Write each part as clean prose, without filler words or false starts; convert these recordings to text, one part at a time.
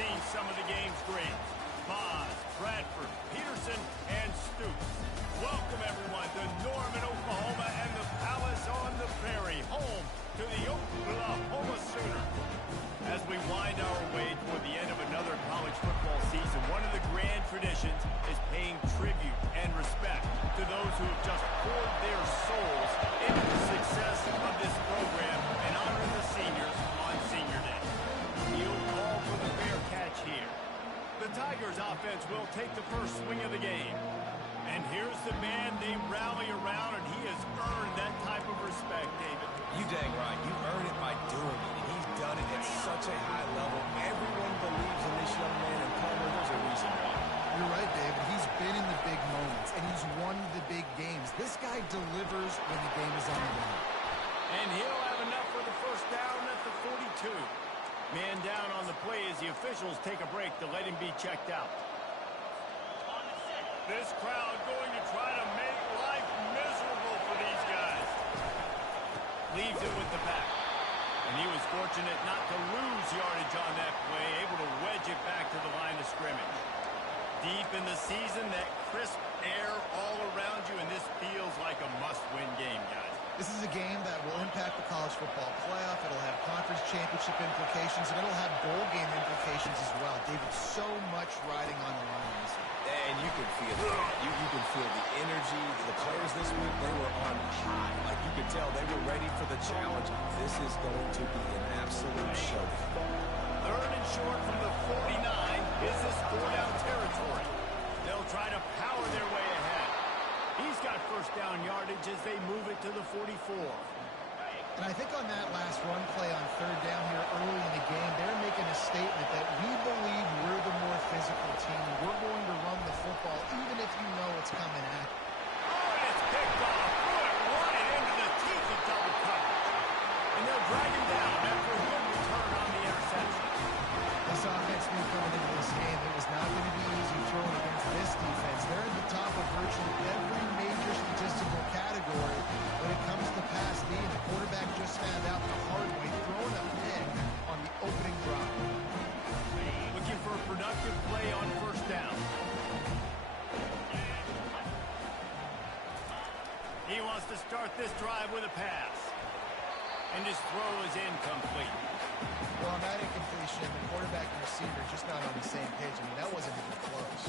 seen some of the game's greats. Boz, Bradford, Peterson, and Stoops. Welcome, everyone, to Norman, Oklahoma, and the Palace on the Prairie, home to the Oklahoma Sooners. As we wind our way toward the end of another college football season, one of the grand traditions is paying tribute and respect to those who have just poured their souls into the success of this program and honor the seniors on Senior Day. He'll call for the fair catch here. The Tigers offense will take the first swing of the game. And here's the man they rally around, and he has earned that type of respect, David. You dang right. You earn it by doing it, and he's done it at such a high level. Everyone believes in this young man, and Palmer, there's a reason why. You're right, David. He's been in the big moments, and he's won the big games. This guy delivers when the game is on the line. And he'll have enough for the first down at the 42. Man down on the play as the officials take a break to let him be checked out. This crowd going to try to make life miserable for these guys. Leaves it with the back. And he was fortunate not to lose yardage on that play, able to wedge it back to the line of scrimmage. Deep in the season, that crisp air all around you, and this feels like a must-win game, guys. This is a game that will impact the college football playoff. It'll have conference championship implications, and it'll have bowl game implications as well. David, so much riding on the line in this one. And you can feel it. You can feel the energy. The players this week, they were on high. Like you could tell, they were ready for the challenge. This is going to be an absolute showdown. Third and short from the 49 is this four-down territory. They'll try to power their way ahead. He's got first down yardage as they move it to the 44. And I think on that last run play on third down here early in the game, they're making a statement that we believe we're the more physical team. We're going to run the football even if you know it's coming at you. Oh, and it's picked off. Threw it right into the teeth of double coverage. And they'll drag him down after a good return on the interception. This offense knew coming into this game it was not going to be easy throwing against this defense. They're at the top of virtually every major statistical category when it comes to pass D, and the quarterback just found out the hard way, throwing a pick on the opening drive. Looking for a productive play on first down. He wants to start this drive with a pass. And his throw is incomplete. Well, on that incompletion, the quarterback and receiver just not on the same page. I mean, that wasn't even close.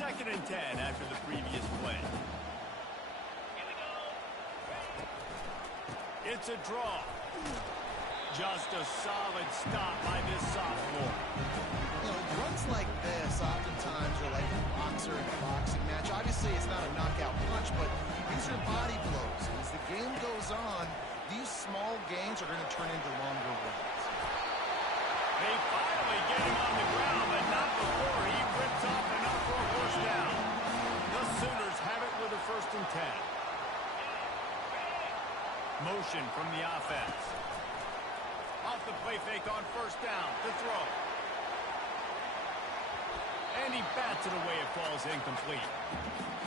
Second and 10 after the previous play. It's a draw. Just a solid stop by this sophomore. You know, runs like this oftentimes are like a boxer in a boxing match. Obviously, it's not a knockout punch, but these are body blows. And as the game goes on, these small gains are going to turn into longer runs. They finally get him on the ground, but not before he rips off enough for a first down. The Sooners have it with a first and 10. Motion from the offense. Off the play fake on first down to throw. And he bats it away. It falls incomplete.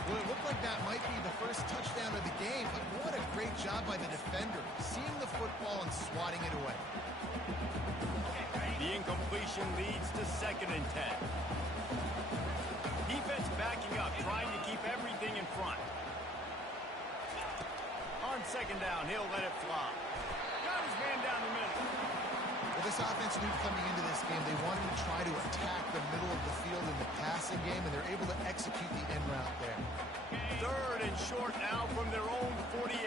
Well, it looked like that might be the first touchdown of the game, but what a great job by the defender, seeing the football and swatting it away. The incompletion leads to second and 10. Defense backing up, trying to keep everything in front. On second down, he'll let it fly. Got his man down the middle. Well, this offense knew coming into this game they wanted to try to attack the middle of the field in the passing game, and they're able to execute the end route there. Third and short now from their own 48.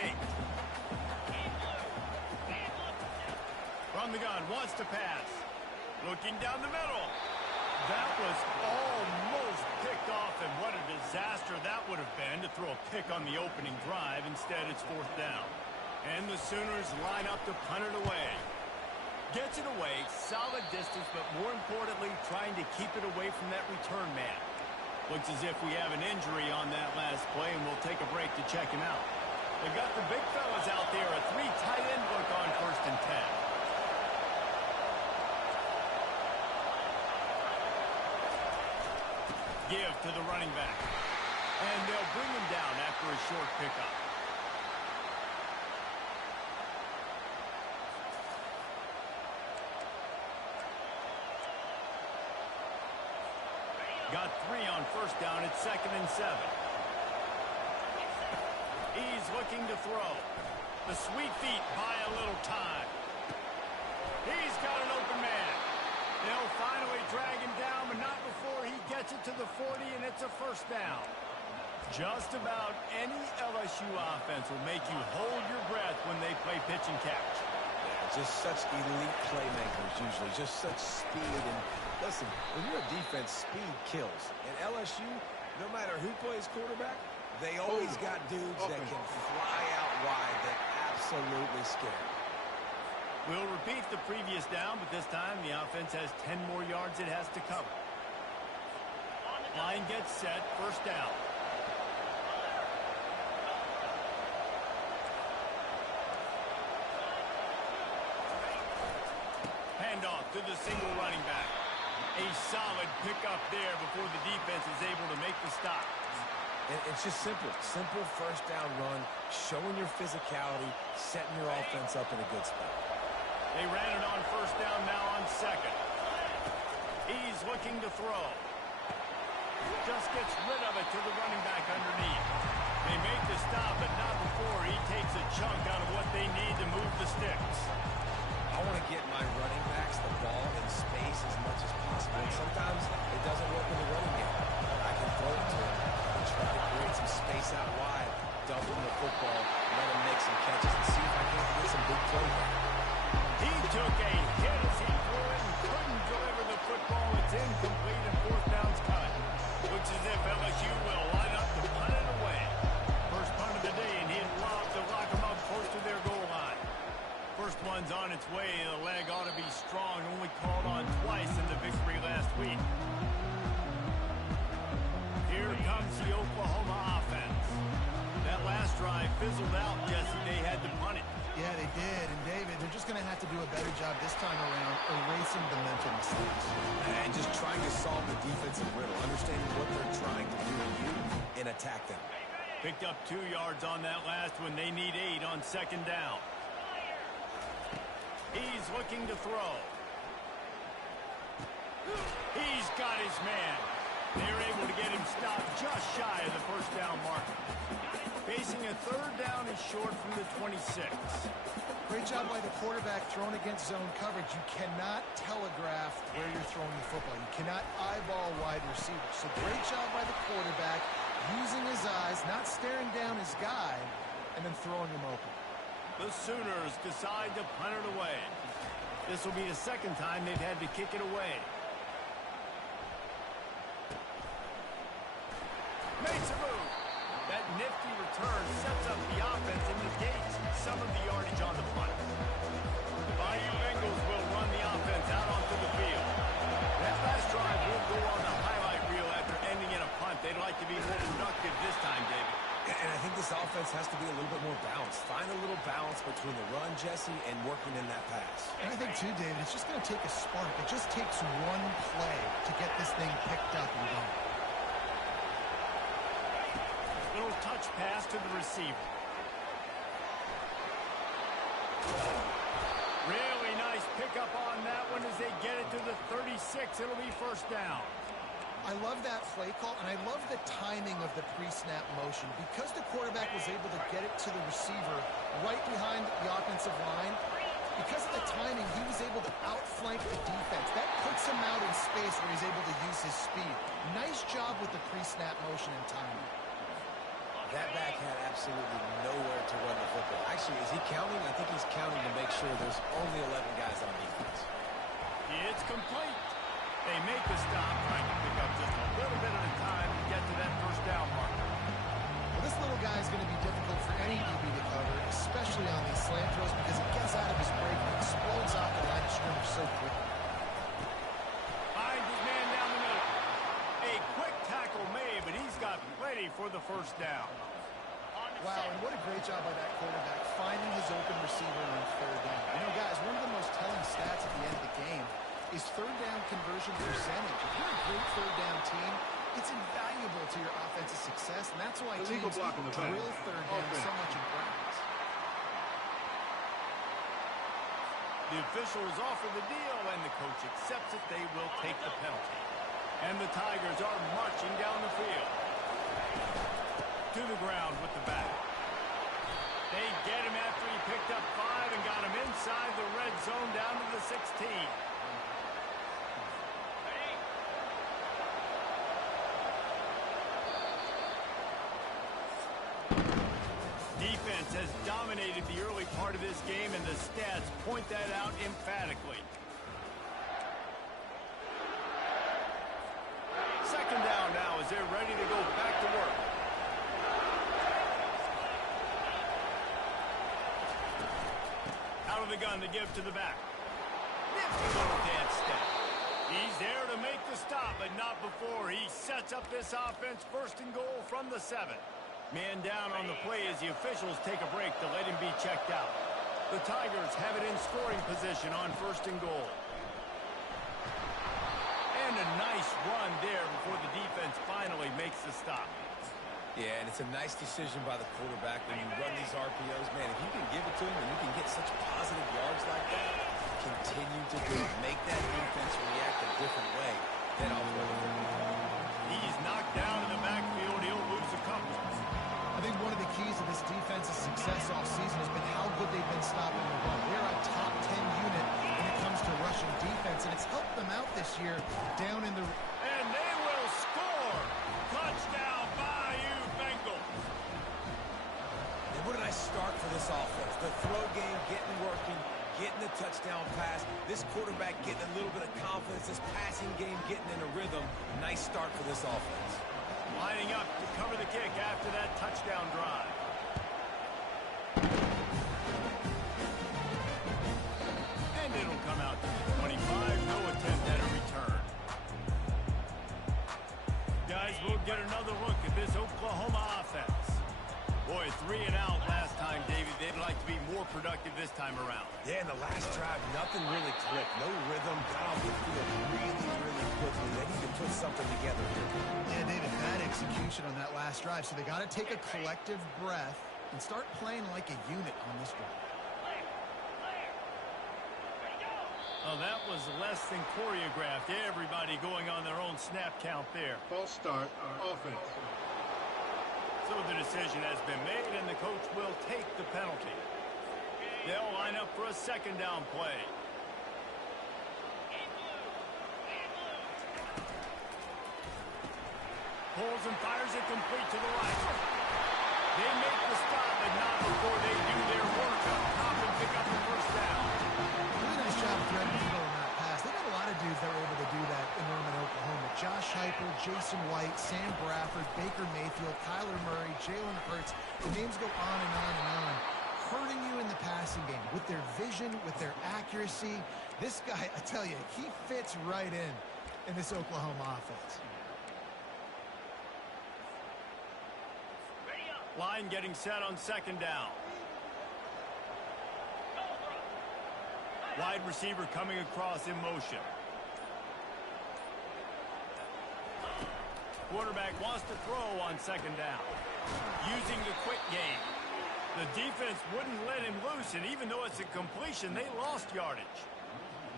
From the gun, wants to pass. Looking down the middle. That was almost picked off, and what a disaster that would have been to throw a pick on the opening drive. Instead, it's fourth down. And the Sooners line up to punt it away. Gets it away, solid distance, but more importantly, trying to keep it away from that return man. Looks as if we have an injury on that last play, and we'll take a break to check him out. They've got the big fellas out there, a three tight end look on first and 10. Give to the running back. And they'll bring him down after a short pickup. Got 3 on first down. It's 2nd and 7. He's looking to throw. The sweet feet buy a little time. He's got an open man. They'll finally drag him down, but not before he gets it to the 40, and it's a first down. Just about any LSU offense will make you hold your breath when they play pitch and catch. Yeah, just such elite playmakers usually, just such speed. And listen, when you're a defense, speed kills. And LSU, no matter who plays quarterback, they always got dudes that can fly out wide that absolutely scare. We'll repeat the previous down, but this time the offense has 10 more yards it has to cover. Line gets set, first down. Handoff to the single running back. A solid pickup there before the defense is able to make the stop. And it's just simple. Simple first down run, showing your physicality, setting your offense up in a good spot. They ran it on first down, now on second. He's looking to throw. Just gets rid of it to the running back underneath. They make the stop, but not before he takes a chunk out of what they need to move the sticks. I want to get my running backs the ball in space as much as possible. And sometimes it doesn't work in the running game. I can throw it to him and try to create some space out wide, dump him the football, let him make some catches, and see if I can get some big play there. He took a hit as he threw it and couldn't deliver the football. It's incomplete and fourth down's cut. Looks as if LSU will line up to punt it away. First punt of the day, and he'd love to lock them up close to their goal line. First one's on its way. The leg ought to be strong. Only called on twice in the victory last week. Here comes the Oklahoma offense. That last drive fizzled out, Jesse. They had to punt it. Yeah, they did. And, David, they're just going to have to do a better job this time around erasing the mental mistakes. And just trying to solve the defensive riddle, understanding what they're trying to do to you and attack them. Picked up 2 yards on that last one. They need 8 on second down. He's looking to throw. He's got his man. They're able to get him stopped just shy of the first down marker. Facing a third down and short from the 26. Great job by the quarterback throwing against zone coverage. You cannot telegraph where you're throwing the football. You cannot eyeball wide receivers. So great job by the quarterback using his eyes, not staring down his guy, and then throwing him open. The Sooners decide to punt it away. This will be the second time they've had to kick it away. Makes a move. That nifty return sets up the offense and negates some of the yardage on the punt. The Bayou Bengals will run the offense out onto the field. That last drive will go on the highlight reel after ending in a punt. They'd like to be more productive this time, David. And I think this offense has to be a little bit more balanced. Find a little balance between the run, Jesse, and working in that pass. And I think, too, David, it's just going to take a spark. It just takes one play to get this thing picked up and going. Little touch pass to the receiver. Really nice pickup on that one as they get it to the 36. It'll be first down. I love that play call, and I love the timing of the pre-snap motion. Because the quarterback was able to get it to the receiver right behind the offensive line, because of the timing, he was able to outflank the defense. That puts him out in space where he's able to use his speed. Nice job with the pre-snap motion and timing. That back had absolutely nowhere to run the football. Actually, is he counting? I think he's counting to make sure there's only 11 guys on defense. It's complete. They make the stop, trying to pick up just a little bit at a time to get to that first down marker. Well, this little guy is going to be difficult for any DB to cover, especially on these slant throws, because he gets out of his break and explodes off the line of scrimmage so quickly. Finds his man down the middle. A quick tackle made, but he's got plenty for the first down. Wow, and what a great job by that quarterback, finding his open receiver on third down. You know, guys, one of the most telling stats at the end of the game is third down conversion percentage. If you're a great third down team, it's invaluable to your offensive success, and that's why teams drill third down so much in practice. The officials offer the deal, and the coach accepts it. They will take the penalty. And the Tigers are marching down the field. To the ground with the bat. They get him after he picked up 5 and got him inside the red zone down to the 16. Defense has dominated the early part of this game, and the stats point that out emphatically. Second down now as they're ready to go back to work. Out of the gun to give to the back. Nifty little dance step. He's there to make the stop, but not before he sets up this offense. First and goal from the 7. Man down on the play as the officials take a break to let him be checked out. The Tigers have it in scoring position on first and goal. And a nice run there before the defense finally makes the stop. Yeah, and it's a nice decision by the quarterback when you run these RPOs. Man, if you can give it to him and you can get such positive yards like that, continue to do it. Make that defense react a different way. Then I'll throw it. He's knocked down in the backfield. He'll lose a couple. I think one of the keys to this defense's success all season has been how good they've been stopping the run. They're a top 10 unit when it comes to rushing defense, and it's helped them out this year down in the... And they will score! Touchdown, Bayou Bengals! And what a nice start for this offense. The throw game getting working, getting the touchdown pass. This quarterback getting a little bit of confidence. This passing game getting in a rhythm. Nice start for this offense. Lining up to cover the kick after that touchdown drive. And it'll come out to the 25. No attempt at a return. Guys, we'll get another look at this Oklahoma offense. Boy, 3 and out last time, Davey. They'd like to be more productive this time around. Yeah, in the last drive, nothing really clicked. No rhythm. Got off the field really quickly. They need to put something together here. Yeah, David, bad execution on that last drive, so they got to take a collective breath and start playing like a unit on this drive. Oh, that was less than choreographed. Everybody going on their own snap count there. False start, offense. So the decision has been made, and the coach will take the penalty. They'll line up for a second down play. Pulls and fires it complete to the right. They make the stop, but not before they do their work up top and pick up the first down. Really nice job threading the needle on that pass. They got a lot of dudes that were able to do that in Norman, Oklahoma. Josh Heupel, Jason White, Sam Bradford, Baker Mayfield, Kyler Murray, Jalen Hurts. The names go on and on and on. Hurting you in the passing game with their vision, with their accuracy. This guy, I tell you, he fits right in this Oklahoma offense. Line getting set on second down. Wide receiver coming across in motion. Quarterback wants to throw on second down. Using the quick game. The defense wouldn't let him loose, and even though it's a completion, they lost yardage.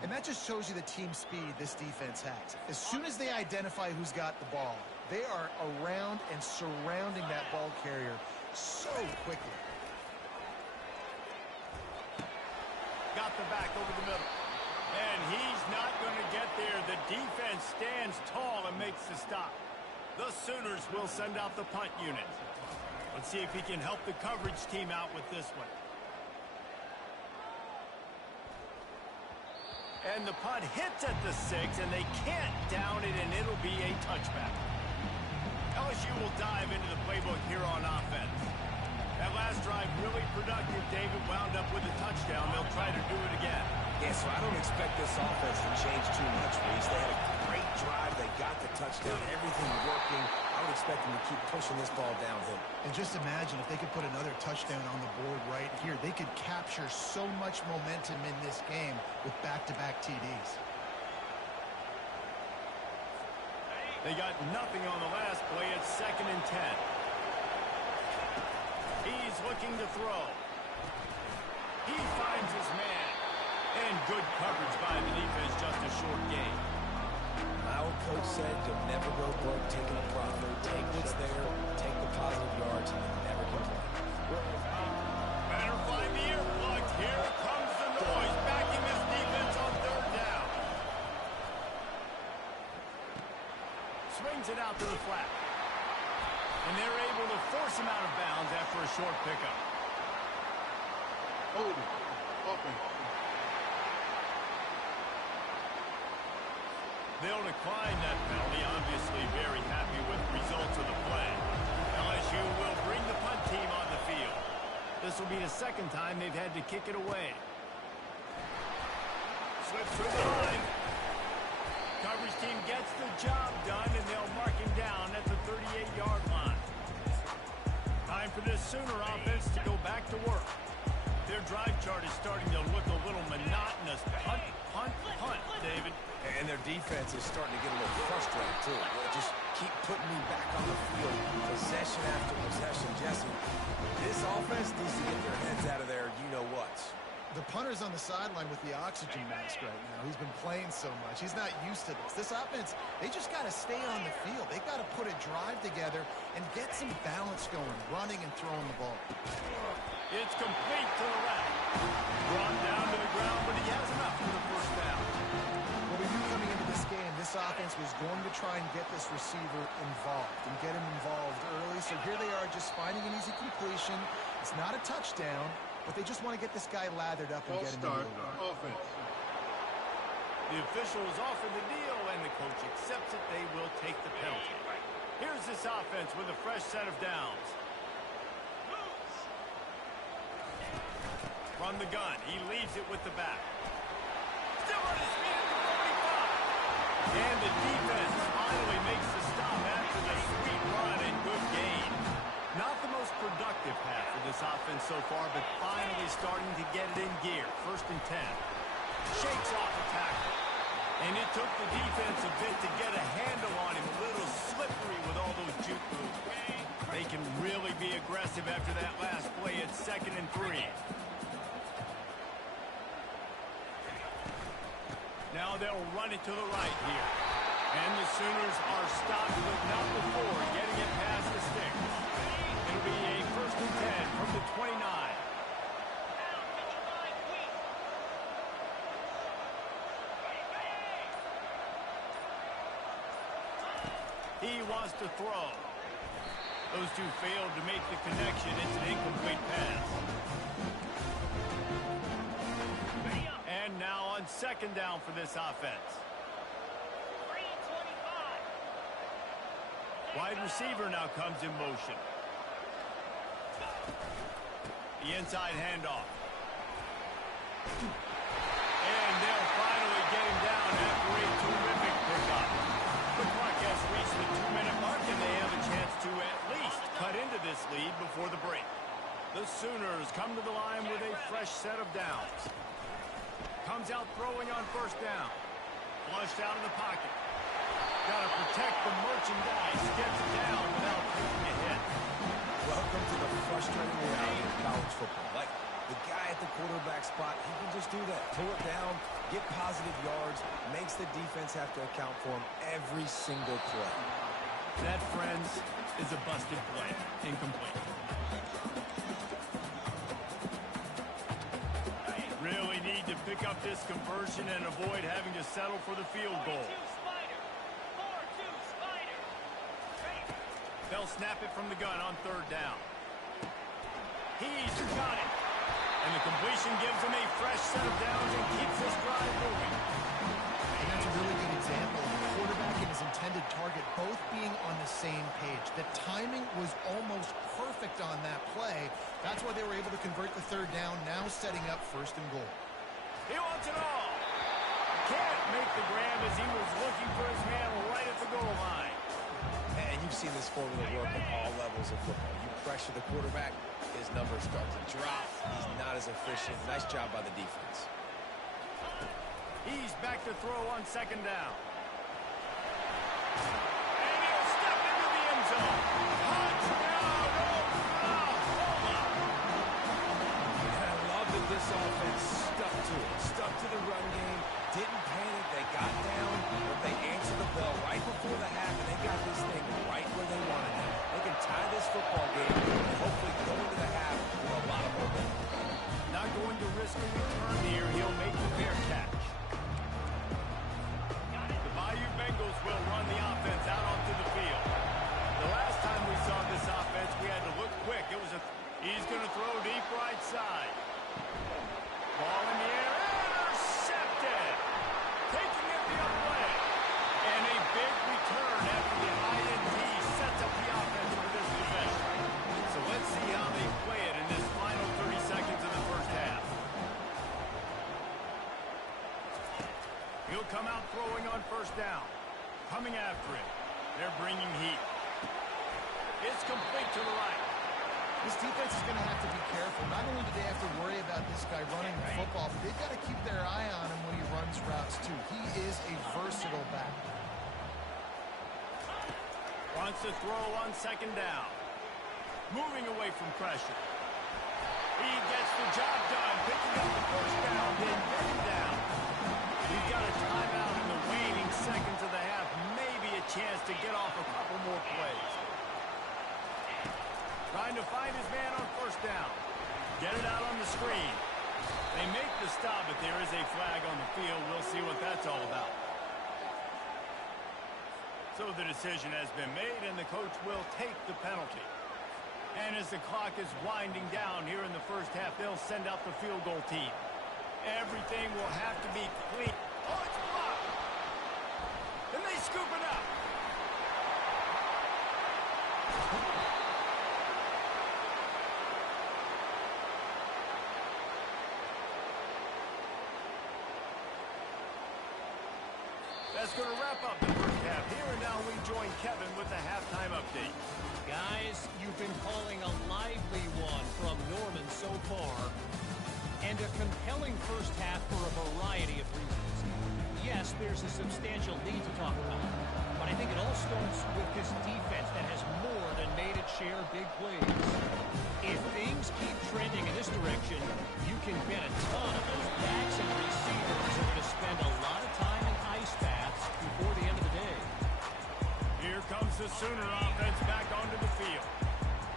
And that just shows you the team speed this defense has. As soon as they identify who's got the ball, they are around and surrounding that ball carrier so quickly. Got the back over the middle. And he's not going to get there. The defense stands tall and makes the stop. The Sooners will send out the punt unit. Let's see if he can help the coverage team out with this one. And the punt hits at the 6, and they can't down it, and it'll be a touchback. LSU will dive into the playbook here on offense. That last drive really productive. David wound up with a touchdown. They'll try to do it again. Yeah, so I don't expect this offense to change too much, Reese. They had a great drive. They got the touchdown. Everything working. I would expect them to keep pushing this ball downhill. And just imagine if they could put another touchdown on the board right here. They could capture so much momentum in this game with back-to-back TDs. They got nothing on the last play. It's 2nd and 10. He's looking to throw. He finds his man. And good coverage by the defense, just a short gain. My old coach said you'll never go broke taking a profit. Take what's there, take the positive yards, and you'll never complain. Better find the earplugs. Here comes the noise, backing this defense on third down. Swings it out to the flat. And they're able to force him out of bounds after a short pickup. Holding. Offense. They'll decline that penalty, obviously very happy with the results of the play. LSU will bring the punt team on the field. This will be the second time they've had to kick it away. Slips through the line. Coverage team gets the job done, and they'll mark him down at the 38-yard line. Time for this Sooner offense to go back to work. Their drive chart is starting to look a little monotonous. Punt, punt, punt, David. And their defense is starting to get a little frustrated, too. They'll just keep putting me back on the field, possession after possession. Jesse, this offense needs to get their heads out of there, you-know-whats. The punter's on the sideline with the oxygen mask right now. He's been playing so much. He's not used to this. This offense, they just got to stay on the field. They got to put a drive together and get some balance going, running and throwing the ball. It's complete to the left. Brought down to the ground, but he has enough for the first down. Well, we knew coming into this game, this offense was going to try and get this receiver involved and get him involved early. So here they are just finding an easy completion. It's not a touchdown, but they just want to get this guy lathered up and False get him start. into the run. Offense. The officials offer the deal, and the coach accepts it. They will take the penalty. Here's this offense with a fresh set of downs. From the gun, he leaves it with the back. Still on his feet at the 45. And the defense finally makes the stop after the sweet run and good gain. Not the most productive half for this offense so far, but finally starting to get it in gear. 1st and 10. Shakes off the tackle. And it took the defense a bit to get a handle on him. A little slippery with all those juke moves. They can really be aggressive after that last play. It's 2nd and 3. Now they'll run it to the right here. And the Sooners are stopped, but not before getting it past the sticks. It'll be a 1st and 10 from the 29. He wants to throw. Those two failed to make the connection. It's an incomplete pass. And now on 2nd down for this offense. Wide receiver now comes in motion. The inside handoff. And they'll finally get him down after a terrific pickup. The clock has reached the 2-minute mark, and they have a chance to at least cut into this lead before the break. The Sooners come to the line with a fresh set of downs. Comes out throwing on 1st down. Flushed out of the pocket. Got to protect the merchandise. Gets it down without taking a hit. Welcome to the frustrating reality of college football. Like, the guy at the quarterback spot, he can just do that. Pull it down, get positive yards, makes the defense have to account for him every single play. That, friends, is a busted play. Incomplete. Really need to pick up this conversion and avoid having to settle for the field goal. They'll snap it from the gun on 3rd down. He's got it. And the completion gives him a fresh set of downs and keeps this drive moving. And that's a really good example of the quarterback and his intended target both being on the same page. The timing was almost perfect on that play. That's why they were able to convert the 3rd down, now setting up 1st and goal. He wants it all. Can't make the grab as he was looking for his man right at the goal line. And you've seen this formula work at all levels of football. You pressure the quarterback, his numbers start to drop. He's not as efficient. Nice job by the defense. He's back to throw on 2nd down. And he'll step into the end zone. Touchdown, Oklahoma! And I love that this offense stuck to it. Stuck to the run game. didn't panic. They got down, but they answered the bell right before the half, and they got this thing right where they wanted it. They can tie this football game and hopefully go into the half with a lot of momentum. Not going to risk a return here. He'll make the fair catch. The Bayou Bengals will run the offense out onto the field. The last time we saw this offense, we had to look quick. He's going to throw deep right side. Ball in the air. Intercepted. Taking it the other way. And a big return after the INT sets up the offense for this possession. So let's see how they play it in this final 30 seconds of the first half. He'll come out throwing on first down. Coming after it. They're bringing heat. It's complete to the right. This defense is going to have to be careful. Not only do they have to worry about this guy running the football, but they've got to keep their eye on him when he runs routes, too. He is a versatile back. Wants to throw on second down. Moving away from pressure. He gets the job done, picking up the first down, then getting down. We've got a timeout in the waning seconds of the half. Maybe a chance to get off a couple more plays. Trying to find his man on first down. Get it out on the screen. They make the stop, but there is a flag on the field. We'll see what that's all about. So the decision has been made, and the coach will take the penalty. And as the clock is winding down here in the first half, they'll send out the field goal team. Everything will have to be clean. Oh, it's blocked. And they scoop it up. That's going to wrap up the first half. Here and now we join Kevin with the halftime update. Guys, you've been calling a lively one from Norman so far, and a compelling first half for a variety of reasons. Yes, there's a substantial lead to talk about, but I think it all starts with this defense that has more than made its share of big plays. If things keep trending in this direction, you can bet a ton of those backs and receivers are going to spend a lot of time in ice baths before the end of the day. Here comes the Sooner offense back onto the field.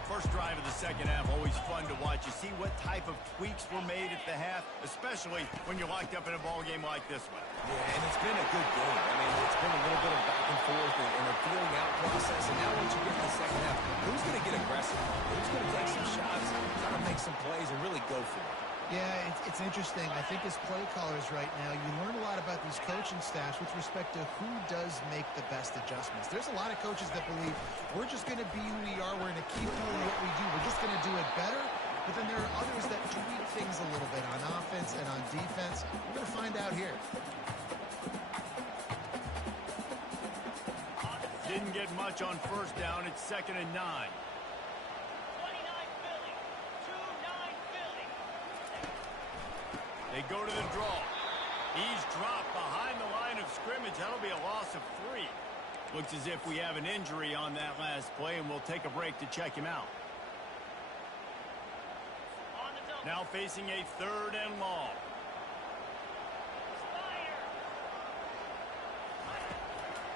First drive of the second half, always fun to watch. You see what type of tweaks were made at the half, especially when you're locked up in a ball game like this one. Yeah, and it's been a good game. I mean, it's been a little bit of back and forth and a feeling out process. And now once you get to the second half, who's going to get aggressive? Who's going to take some shots, try to make some plays, and really go for it? Yeah, it's interesting. I think as play callers right now, you learn a lot about these coaching staffs with respect to who does make the best adjustments. There's a lot of coaches that believe we're just going to be who we are. We're going to keep doing what we do. We're just going to do it better. But then there are others that tweak things a little bit on offense and on defense. We're going to find out here. Didn't get much on first down. It's 2nd and 9. They go to the draw. He's dropped behind the line of scrimmage. That'll be a loss of 3. Looks as if we have an injury on that last play, and we'll take a break to check him out. Now facing a 3rd and long.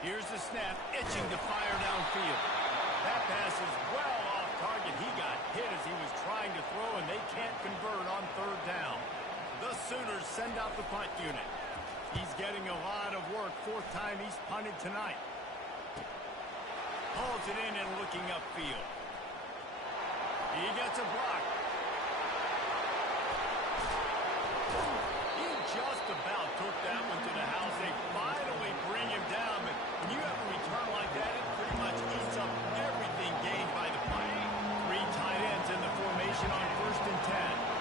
Here's the snap, itching to fire downfield. That pass is well off target. He got hit as he was trying to throw, and they can't convert on 3rd down. The Sooners send out the punt unit. He's getting a lot of work. 4th time he's punted tonight. Hauls it in and looking upfield. He gets a block. He just about took that one to the house. They finally bring him down, but when you have a return like that, it pretty much eats up everything gained by the punt. 3 tight ends in the formation on 1st and 10.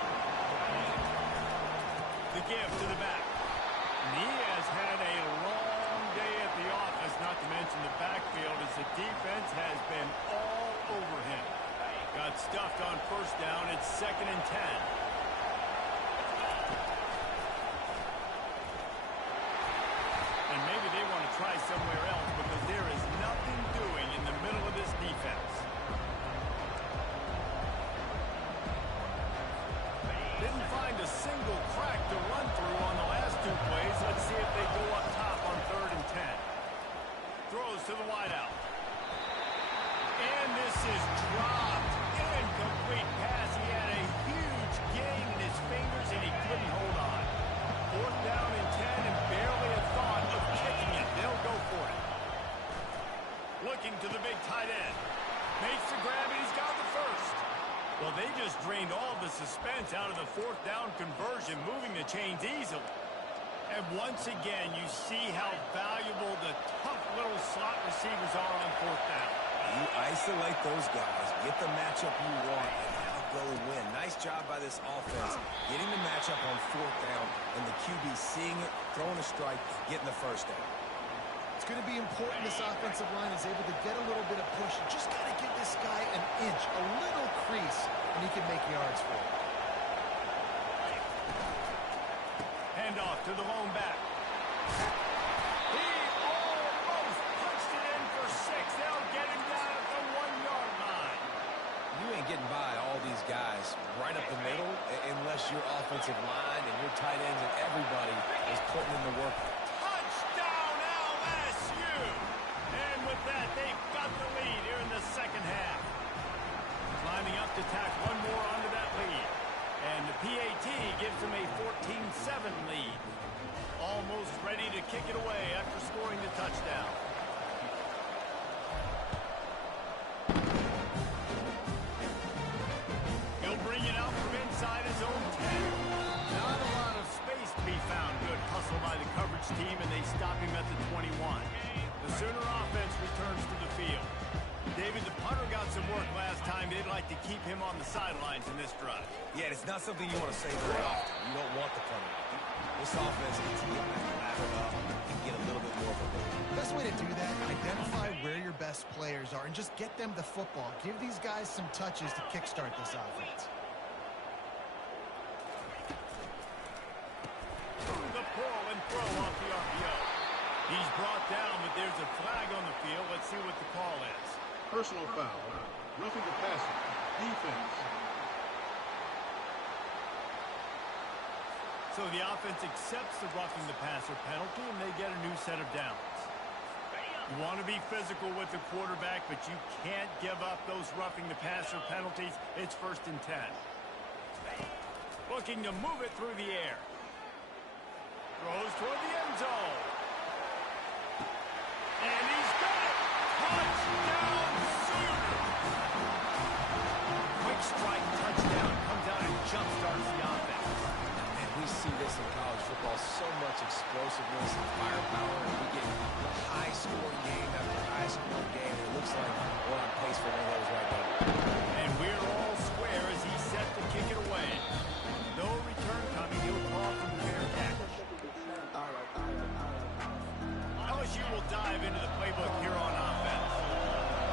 The give to the back. And he has had a long day at the office, not to mention the backfield, as the defense has been all over him. Got stuffed on first down. It's 2nd and 10. And maybe they want to try somewhere else because there is nothing doing in the middle of this defense. Didn't find a single crack to run through on the last two plays. Let's see if they go up top on 3rd and 10. Throws to the wideout. And this is dropped. Incomplete pass. He had a huge gain in his fingers, and he couldn't hold on. 4th down and 10, and barely a thought of kicking it. They'll go for it. Looking to the big tight end. Makes the grab, and he's got the first. Well, they just drained all the suspense out of the 4th down conversion, moving the chains easily. And once again, you see how valuable the tough little slot receivers are on 4th down. You isolate those guys, get the matchup you want, and now go win. Nice job by this offense, getting the matchup on 4th down, and the QB seeing it, throwing a strike, getting the first down. It's going to be important this offensive line is able to get a little bit of push. You just got to give this guy an inch, a little crease, and he can make yards for it. Hand off to the lone back. He almost punched it in for 6. They'll get him down at the 1-yard line. You ain't getting by all these guys right up the middle unless your offensive line and your tight ends and everybody is putting in the work. Touchdown, LSU! And with that, they've got the lead here in the second half. Climbing up to tack one more onto that lead. And the PAT gives them a 14-7 lead. Almost ready to kick it away after scoring the touchdown. He'll bring it out from inside his own 10. Not a lot of space to be found. Good hustle by the coverage team, and they stop him at the 21. The Sooner offense returns to the field. David, the punter got some work last time. They'd like to keep him on the sidelines in this drive. Yeah, it's not something you want to say very often. You don't want the punter. This offense needs to get back lathered up and get a little bit more of a lead. The best way to do that, identify where your best players are and just get them the football. Give these guys some touches to kickstart this offense. The pull and throw off the RPO. He's brought down, but there's a flag on the field. Let's see what the call is. Personal foul. Roughing the passer. Defense. So the offense accepts the roughing the passer penalty, and they get a new set of downs. You want to be physical with the quarterback, but you can't give up those roughing the passer penalties. It's 1st and 10. Looking to move it through the air. Throws toward the end zone. And he's got it. Touchdown, Sooner. Quick strike touchdown comes out and jumpstarts the offense. And we see this in college football, so much explosiveness and firepower, and we get high-scoring game after high-scoring game. It looks like we're on pace for one of those right now. And we're all square as he's set to kick it away. No return coming. He'll call from the fair catch. LSU will dive into the playbook here on offense.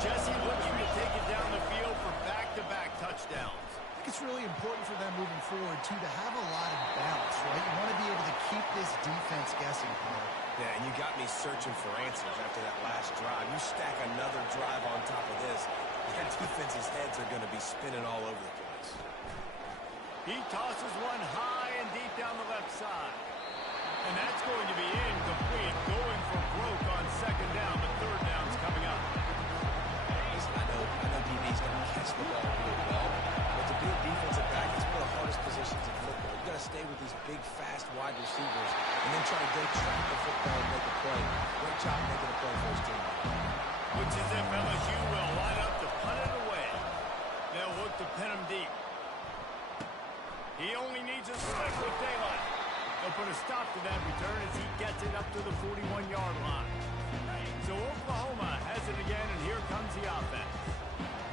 Jesse looking to take it down the field for back-to-back touchdowns. I think it's really important for them moving forward, too, to have a lot of balance, right? You want to be able to keep this defense guessing, Paul. Yeah, and you got me searching for answers after that last drive. You stack another drive on top of this, their defense's heads are going to be spinning all over the place. He tosses one high and deep down the left side. And that's going to be incomplete, going for broke on 2nd down, but 3rd down's coming up. I know DB's going to catch the ball really well, but to be a defensive back, it's one of the hardest positions in football. You got to stay with these big, fast wide receivers and then try to go track the football and make a play. Great job making a play for his team. Looks as if LSU will line up to punt it away. They'll look to pin him deep. He only needs a strike with daylight. They'll put a stop to that return as he gets it up to the 41-yard line. So Oklahoma has it again, and here comes the offense.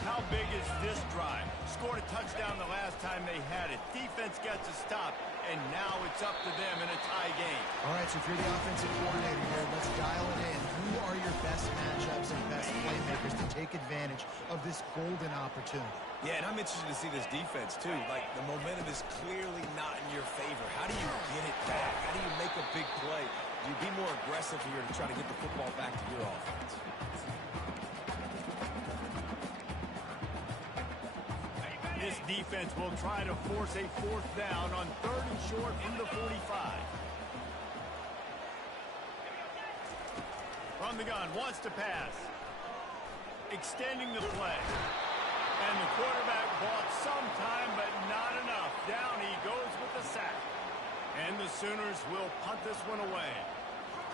How big is this drive? Scored a touchdown the last time they had it. Defense gets a stop, and now it's up to them in a tie game. All right, so if you're the offensive coordinator here, let's dial it in. Who are your best matchups and best playmakers to take advantage of this golden opportunity? Yeah, and I'm interested to see this defense, too. Like, the momentum is clearly not in your favor. How do you get it back? How do you make a big play? Do you be more aggressive here to try to get the football back to your offense? This defense will try to force a 4th down on 3rd and short from the 45. From the gun, wants to pass. Extending the play. And the quarterback bought some time, but not enough. Down he goes with the sack. And the Sooners will punt this one away.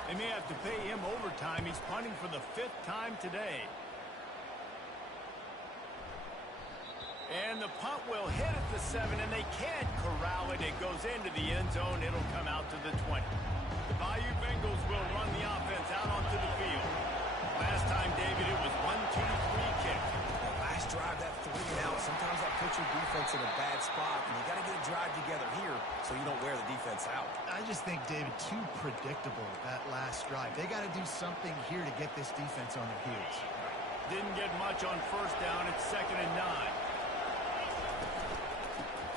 They may have to pay him overtime. He's punting for the 5th time today. And the punt will hit at the 7, and they can't corral it. It goes into the end zone. It'll come out to the 20. The Bayou Bengals will run the offense out onto the field. Last time, David, it was 1-2-3 kick. Last drive, that 3 and out. Sometimes that puts your defense in a bad spot, and you got to get a drive together here so you don't wear the defense out. I just think, David, too predictable, that last drive. They got to do something here to get this defense on their heels. Didn't get much on first down. It's 2nd and 9.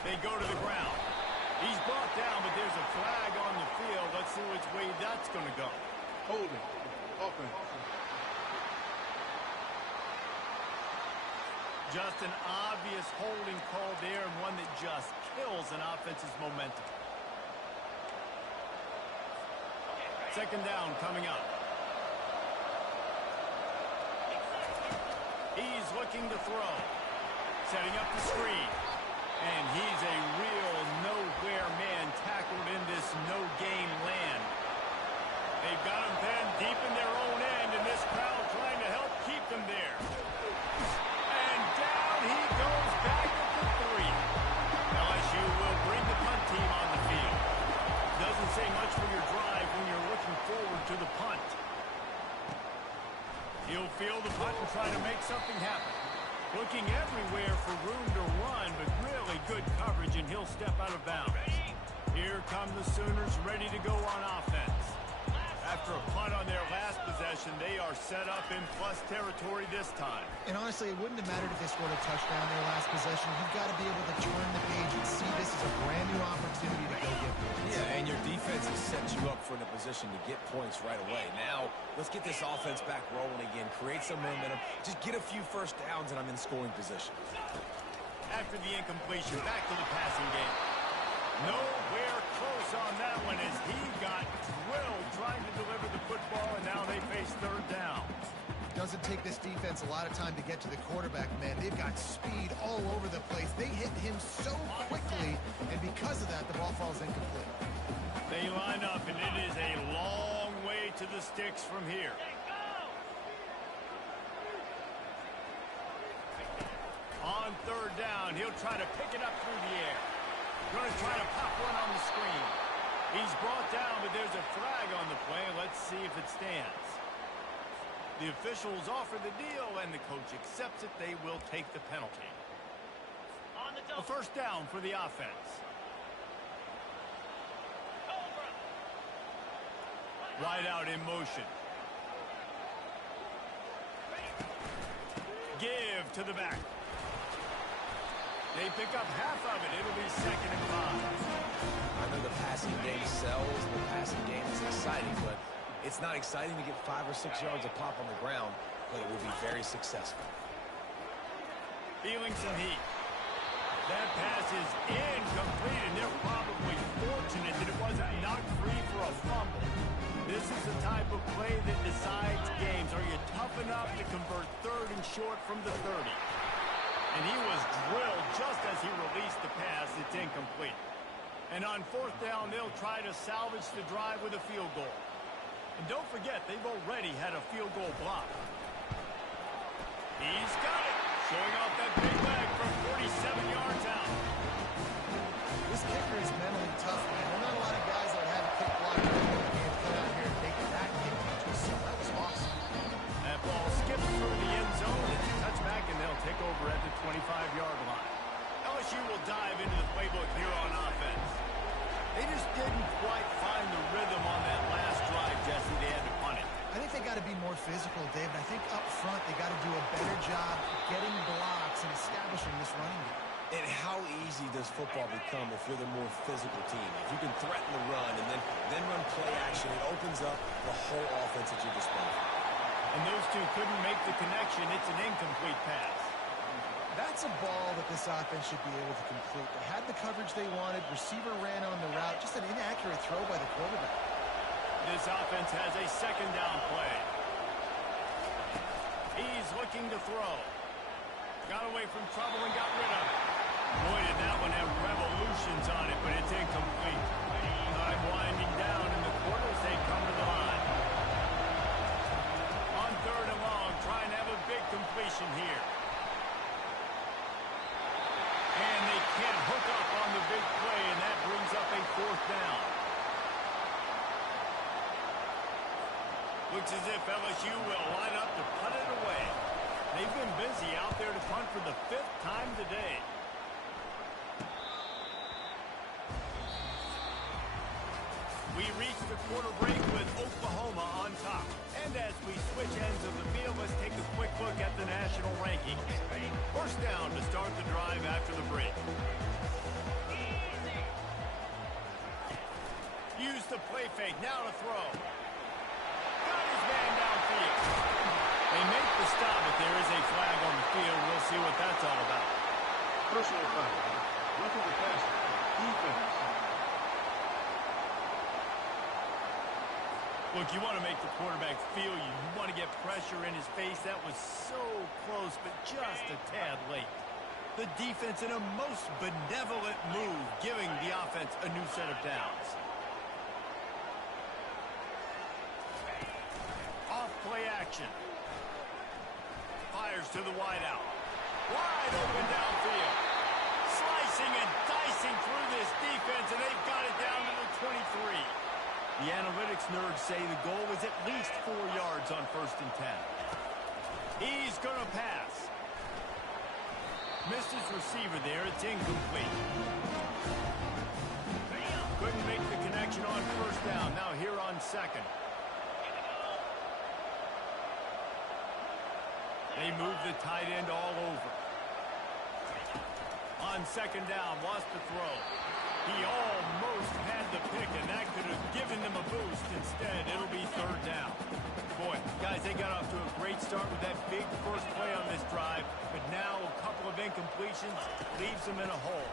They go to the ground. He's brought down, but there's a flag on the field. Let's see which way that's going to go. Holding. Offense. Just an obvious holding call there, and one that just kills an offense's momentum. 2nd down coming up. He's looking to throw. Setting up the screen. And he's a real nowhere man tackled in this no-game land. They've got him pinned deep in their own end, and this crowd trying to help keep them there. And down he goes back at the 3. LSU will bring the punt team on the field. Doesn't say much for your drive when you're looking forward to the punt. He'll field the punt and try to make something happen. Looking everywhere for room to run, but really good coverage, and he'll step out of bounds. Here come the Sooners ready to go on offense. After a punt on their last possession, they are set up in plus territory this time. And honestly, it wouldn't have mattered if they scored a touchdown their last possession. You've got to be able to turn the page and see this as a brand new opportunity to go get points. Yeah, and your defense has set you up for in a position to get points right away. Now, let's get this offense back rolling again, create some momentum, just get a few first downs, and I'm in scoring position. After the incompletion, back to the passing game. Nowhere close on that one as he got drilled trying to deliver the football, and now they face 3rd down. Doesn't take this defense a lot of time to get to the quarterback, man. They've got speed all over the place. They hit him so quickly, and because of that, the ball falls incomplete. They line up, and it is a long way to the sticks from here. On 3rd down, he'll try to pick it up through the air. Going to try to pop one on the screen. He's brought down, but there's a flag on the play. Let's see if it stands. The officials offer the deal, and the coach accepts it. They will take the penalty. A 1st down for the offense. Wide out in motion. Give to the back. They pick up half of it. It'll be 2nd and 5. I know the passing game sells, the passing game is exciting, but it's not exciting to get 5 or 6 yards of pop on the ground, but it will be very successful. Feeling some heat. That pass is incomplete, and they're probably fortunate that it wasn't knocked free for a fumble. This is the type of play that decides games. Are you tough enough to convert 3rd and short from the 30? And he was drilled just as he released the pass. It's incomplete. And on 4th down, they'll try to salvage the drive with a field goal. And don't forget, they've already had a field goal block. He's got it. Showing off that big leg from 47 yards out. This kicker is mentally tough, man. There are not a lot of guys that have a kick block in the game come out here and take that kick. So that was awesome. That ball skips through the end zone. It's a touchback, and they'll take over at the 25-yard line. LSU will dive into the playbook here on offense. They just didn't quite find the rhythm on that last drive, Jesse. They had to punt it. I think they got to be more physical, David. I think up front they got to do a better job getting blocks and establishing this running game. And how easy does football become if you're the more physical team? If you can threaten the run and then run play action, it opens up the whole offense at your disposal. And those two couldn't make the connection. It's an incomplete pass. That's a ball that this offense should be able to complete. They had the coverage they wanted. Receiver ran on the route. Just an inaccurate throw by the quarterback. This offense has a 2nd down play. He's looking to throw. Got away from trouble and got rid of it. Boy, did that one have revolutions on it, but it's incomplete. Time winding down in the quarters. They come to the line. On 3rd and long, trying to have a big completion here. And they can't hook up on the big play, and that brings up a 4th down. Looks as if LSU will line up to punt it away. They've been busy out there to punt for the 5th time today. We reach the quarter break with Oklahoma on top. And as we switch ends of the field, let's take a quick look at the national rankings. 1st down to start the drive after the break. Use the play fake, now to throw. Got his man downfield. They make the stop, but there is a flag on the field. We'll see what that's all about. Personal foul. Roughing the passer. Defense. Look, you want to make the quarterback feel you. You want to get pressure in his face. That was so close, but just a tad late. The defense in a most benevolent move, giving the offense a new set of downs. Off play action. Fires to the wideout. Wide open downfield. Slicing and dicing through this defense, and they've got it down to the 23. The analytics nerds say the goal is at least 4 yards on 1st and 10. He's going to pass. Missed his receiver there. It's incomplete. Couldn't make the connection on 1st down. Now here on 2nd. They move the tight end all over. On 2nd down, lost the throw. He almost had the pick, and that could have given them a boost. Instead, it'll be 3rd down. Boy, guys, they got off to a great start with that big first play on this drive, but now a couple of incompletions leaves them in a hole.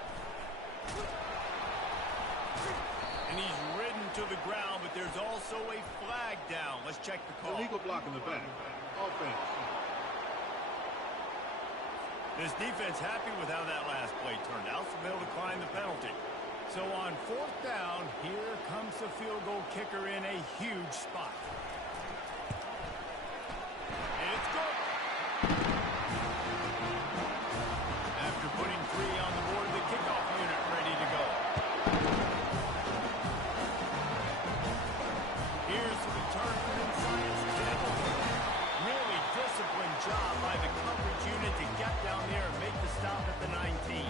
And he's ridden to the ground, but there's also a flag down. Let's check the call. Illegal block in the back. Offense. This defense happy with how that last play turned out, so they'll decline the penalty. So on 4th down, here comes the field goal kicker in a huge spot. It's good. After putting 3 on the board, the kickoff unit ready to go. Here's the return from inside. Really disciplined job by the coverage unit to get down there and make the stop at the 19.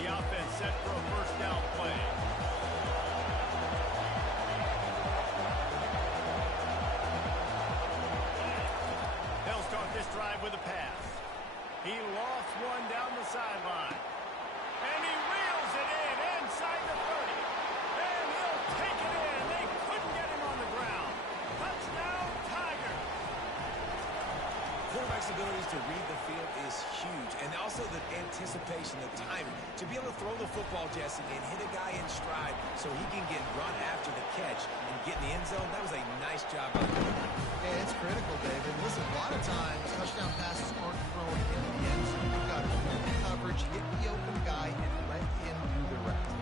The offense set for a 1st down play. They'll start this drive with a pass. He lofts one down the sideline. And he reels it in inside the 30. And he'll take it in. They couldn't get him on the ground. Touchdown, Tigers. Quarterback's abilities to read the field is huge, and also the anticipation, the timing. To be able to throw the football, Jesse, and hit a guy in stride so he can get run after the catch and get in the end zone, that was a nice job by the quarterback. Yeah, it's critical, David. Listen, a lot of times, touchdown passes aren't thrown in the end zone. You've got to read the coverage, hit the open guy, and let him do the rest.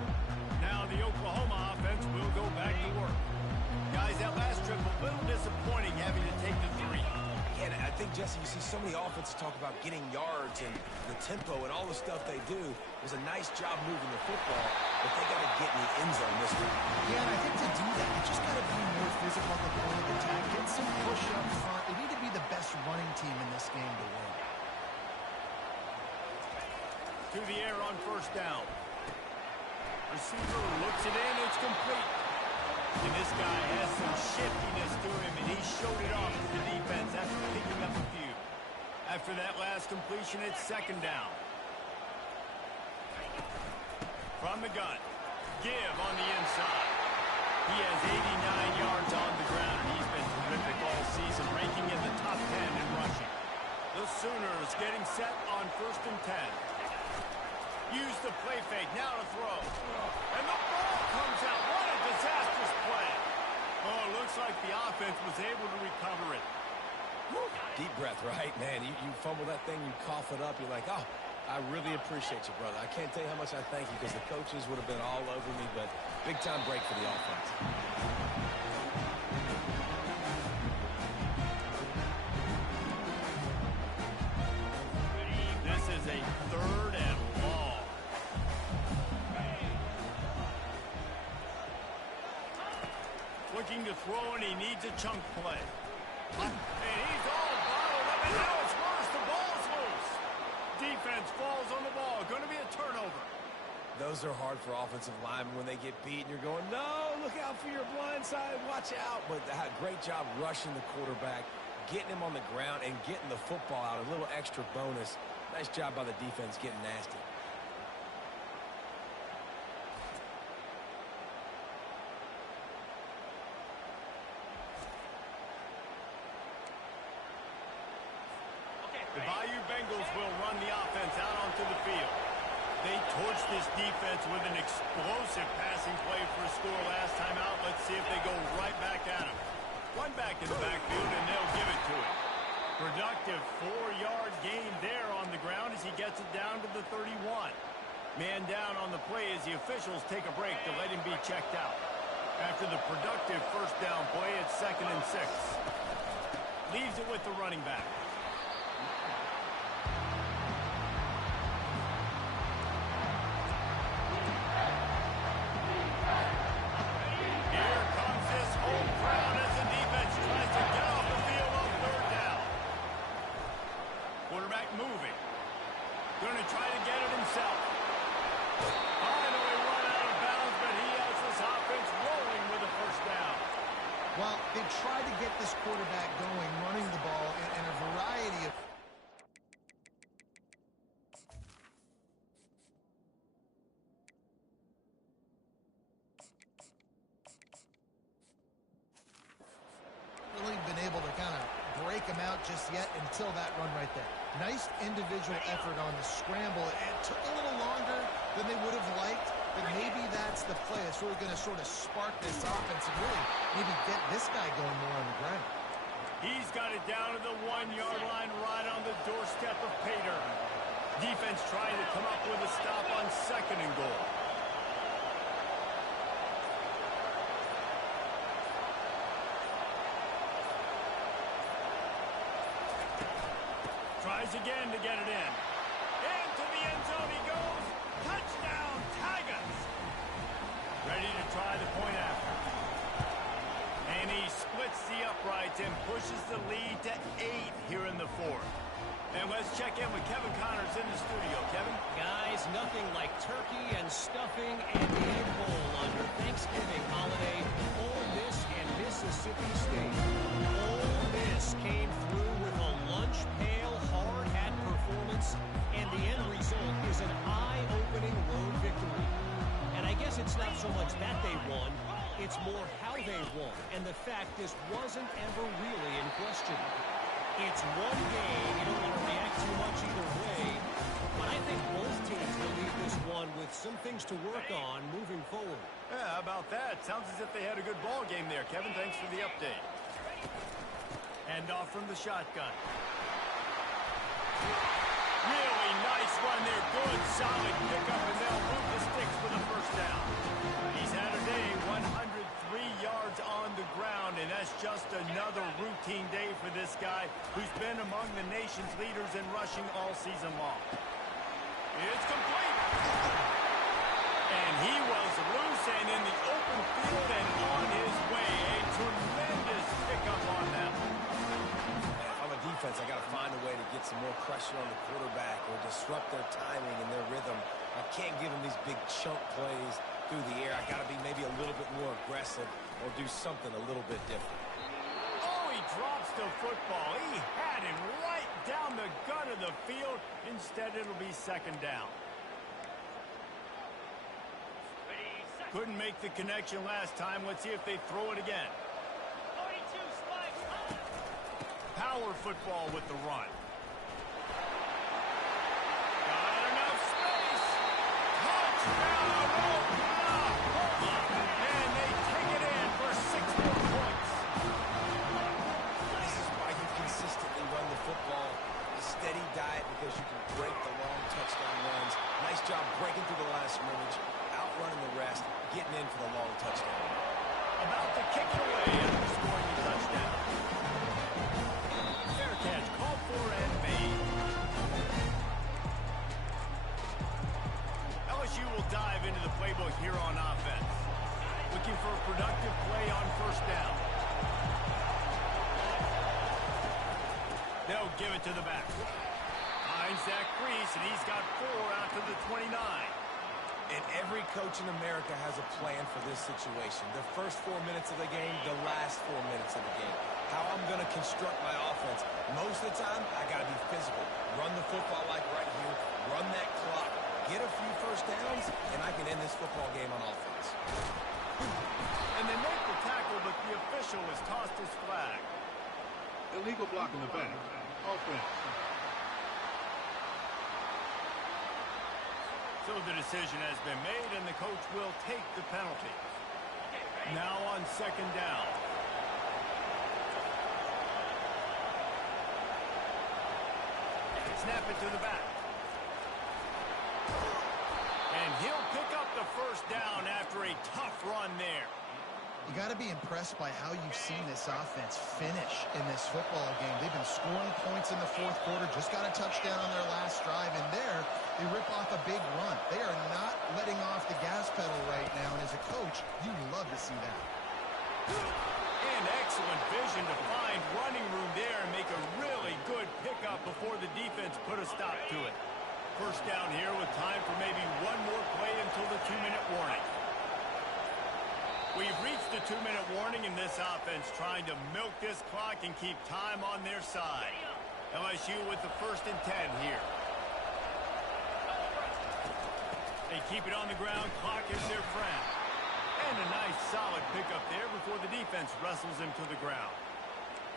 Now the Oklahoma offense will go back to work. Guys, that last trip, a little disappointing having to take the 3. Yeah, and I think, Jesse, you see so many offenses talk about getting yards and the tempo and all the stuff they do. It was a nice job moving the football, but they got to get in the end zone this week. Yeah, and I think to do that, you just got to be more physical at the point of attack. Get some push up front. They need to be the best running team in this game to win. To the air on 1st down. Receiver looks it in. It's complete. And this guy has some shiftiness to him, and he showed it off to the defense after picking up a few. After that last completion, it's 2nd down. From the gun. Give on the inside. He has 89 yards on the ground, and he's been terrific all season, ranking in the top 10 in rushing. The Sooners getting set on 1st and 10. Use the play fake, now to throw. And the ball comes out. What a disastrous play. Oh, it looks like the offense was able to recover it. Deep breath, right? Man, you fumble that thing, you cough it up, you're like, oh, I really appreciate you, brother. I can't tell you how much I thank you because the coaches would have been all over me, but big-time break for the offense. This is a 3rd and long. Looking to throw, and he needs a chunk play. And he's all bottled up, and now it's worse. The ball's loose. Defense falls on the ball. Going to be a turnover. Those are hard for offensive linemen when they get beat, and you're going, no, look out for your blind side, watch out. But great job rushing the quarterback, getting him on the ground, and getting the football out. A little extra bonus. Nice job by the defense getting nasty. The Bayou Bengals will run the offense out onto the field. They torched this defense with an explosive passing play for a score last time out. Let's see if they go right back at him. One back in the backfield, and they'll give it to him. Productive 4-yard gain there on the ground as he gets it down to the 31. Man down on the play as the officials take a break to let him be checked out. After the productive first down play, it's 2nd and 6. Leaves it with the running back. Well, they tried to get this quarterback going, running the ball in a variety of... really been able to kind of break him out just yet until that run right there. Nice individual effort on the scramble. It took a little longer than they would have liked, but maybe that's the play. It's really going to sort of spark this offense and really maybe get this guy going more on the ground. He's got it down to the 1-yard line right on the doorstep of Pater. Defense trying to come up with a stop on 2nd and goal. Tries again to get it in. Into the end zone he goes. Touchdown, Tigers. Ready to try the point after. And he splits the uprights and pushes the lead to 8 here in the 4th. And let's check in with Kevin Connors in the studio. Kevin? Guys, nothing like turkey and stuffing and the Egg Bowl on your Thanksgiving holiday. Ole Miss and Mississippi State. Ole Miss came through with a lunch pail hard hat performance, and the end result is an eye-opening road victory. And I guess it's not so much that they won, it's more how they won, and the fact this wasn't ever really in question. It's one game, you don't want to react too much either way, but I think both teams will leave this one with some things to work on moving forward. Yeah, how about that? Sounds as if they had a good ball game there, Kevin. Thanks for the update. Hand off from the shotgun. Really nice run there. Good, solid pickup, and they'll move the sticks for the first down. He's had a day, 103 yards on the ground, and that's just another routine day for this guy who's been among the nation's leaders in rushing all season long. It's complete. And he was loose and in the open field and on his way. A tremendous pickup on that one. On the defense, I got to find a way to get some more pressure on the quarterback or disrupt their timing and their rhythm. I can't give them these big chunk plays through the air. I got to be maybe a little bit more aggressive or do something a little bit different. Oh, he drops the football. He had him right down the gut of the field. Instead, it'll be 2nd down. Couldn't make the connection last time. Let's see if they throw it again. Power football with the run. Got enough space. Touchdown, Oklahoma. And they take it in for 6 more points. This is why you consistently getting in for the long touchdown. About to kick it away after scoring the touchdown. Fair catch, called for and made. LSU will dive into the playbook here on offense. Looking for a productive play on first down. They'll give it to the back. Finds that crease, and he's got 4 out to the 29. And every coach in America has a plan for this situation. The first 4 minutes of the game, the last 4 minutes of the game. How I'm going to construct my offense. Most of the time, I got to be physical. Run the football like right here. Run that clock. Get a few first downs, and I can end this football game on offense. And they make the tackle, but the official has tossed his flag. Illegal block in the back. Offense. So the decision has been made, and the coach will take the penalty. Now on second down. Snap it to the back. And he'll pick up the first down after a tough run there. You got to be impressed by how you've seen this offense finish in this football game. They've been scoring points in the fourth quarter, just got a touchdown on their last drive, and there they rip off a big run. They are not letting off the gas pedal right now, and as a coach, you love to see that. And excellent vision to find running room there and make a really good pickup before the defense put a stop to it. First down here with time for maybe one more play until the 2-minute warning. We've reached the 2-minute warning in this offense, trying to milk this clock and keep time on their side. LSU with the 1st and 10 here. They keep it on the ground. Clock is their friend. And a nice solid pickup there before the defense wrestles him to the ground.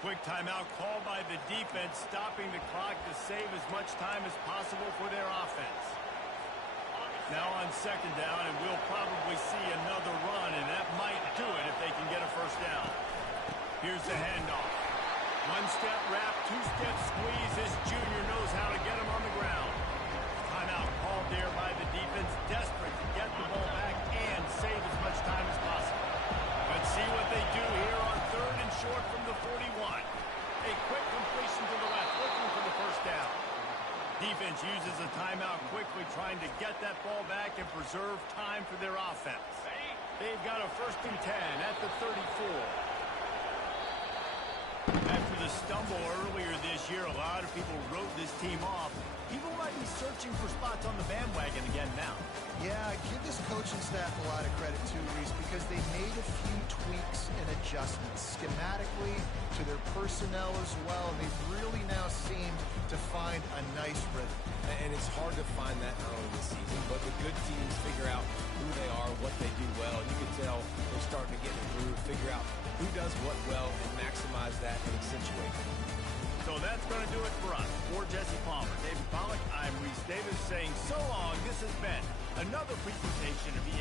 Quick timeout called by the defense, stopping the clock to save as much time as possible for their offense. Now on second down, and we'll probably see another run, and that might do it if they can get a first down. Here's the handoff. One-step wrap, two-step squeeze. This junior knows how to get him on the ground. Timeout called there by the defense, desperate to get the ball back and save as much time as possible. Let's see what they do here on 3rd and short from the 41. A quick completion to the left, looking for the first down. Defense uses a timeout quickly, trying to get that ball back and preserve time for their offense. They've got a 1st and 10 at the 34. After the stumble earlier this year, a lot of people wrote this team off. People might be searching for spots on the bandwagon again now. Yeah, give this coaching staff a lot of credit too, Reese, because they made a few tweaks and adjustments schematically to their personnel as well. They've really now seemed to find a nice rhythm. And it's hard to find that early in the season, but the good teams figure out who they are, what they do well. And you can tell they're starting to get in the groove, figure out who does what well, and maximize that and accentuate it. So that's going to do it for us. For Jesse Palmer, David Pollack, I'm Reese Davis saying so long. This has been another presentation of ESPN.